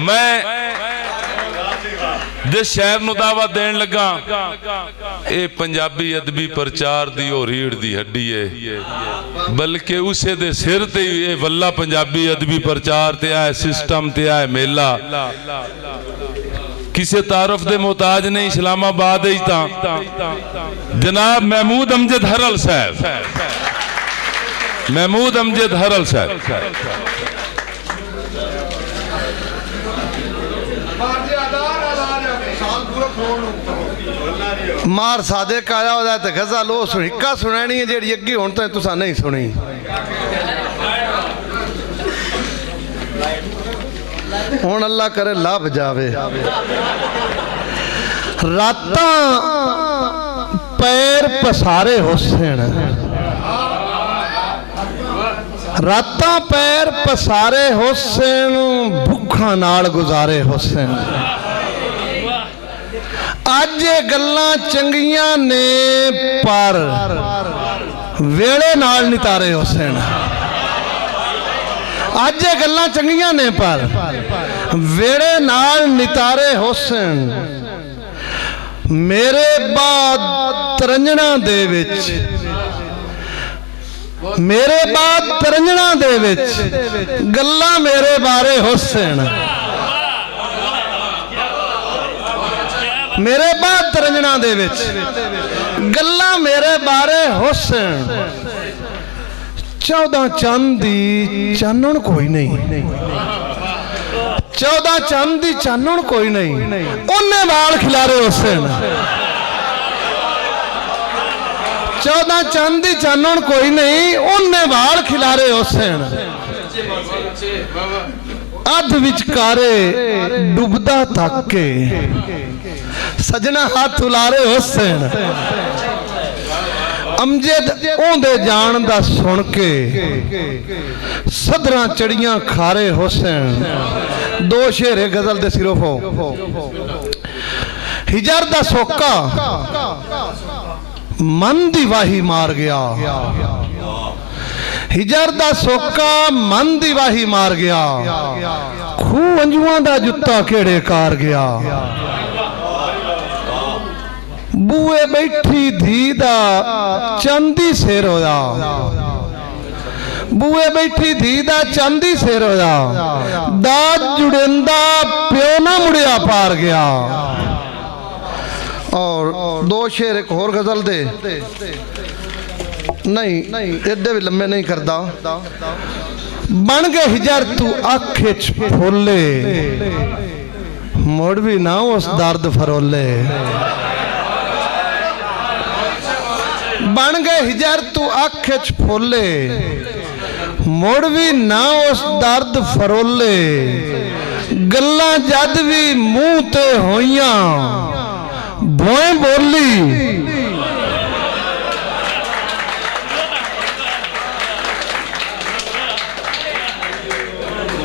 मैं जिस शहर नूं दावा देन लगा ये पंजाबी अदबी प्रचार दी और रीढ़ दी हड्डी है, बल्कि उसे दे सिर ते ये वल्ला पंजाबी अदबी प्रचार ते आए सिस्टम ते आए मेला किसी तारफ दे मोहताज नहीं। इस्लामाबाद जनाब महमूद अमजद हरल साहब, महमूद अमजद हरल साहब मार सादिक आया होता तो गज़ल वो हिक्का सुनैनी है जी अगे हुण तो तुसां नहीं सुनी। हुण अल्लाह करे लभ जावे। रातां पैर पसारे हुसैन, रातां पैर पसारे हुसैन, भुखा नाल गुजारे हुसैन। अज गल्लां चंगियां ने पर वेले नाल नितारे हुसैन। अज गल्लां चंगियां ने पर वेले नाल नितारे हुसैन। मेरे बाद तरंजना दे विच, मेरे बाद तरंजना दे विच गल्लां मेरे बारे हुसैन। मेरे बाद तरंजना दे विच गल्लां मेरे बारे हुसैन। 14 चंद दी चानण कोई नहीं, 14 चंद दी चानण कोई नहीं, उन्हें वाल खिलारे हुसैन। 14 चंद दी चानण कोई नहीं, उन्हें वाल खिलारे हुसैन। अध विचकारे डुबदा तक के सजना हाथ उलारे हुसैन। अमजद ओंदे जान दा सुन के सदरां चढ़ियां खारे हुसैन। दो शेरे गजल दे सिरों हिजर दा सोका मन दी वाही मार गया। हिजर दा सोका मन दी वाही मार गया। खूह अंजुआं दा जुत्ता केड़े कार गया। बूए बैठी धी दा चांदी सिर होया, बूए बैठी धी दा चांदी सिर होया। दाद जुड़ेंदा प्यो ना मुड़िया पार गया। और दो शेर एक होर गजल दे, नहीं एडे भी लम्बे नहीं करदा। बन गए हिजर तू आखे च फुले, मुड़ भी ना उस दर्द फरोले। बन गए हिजर तू आखे च फुले, मुड़ भी ना उस दर्द फरोले। गल्लां जद भी मुंह ते होइयां भोए बोली,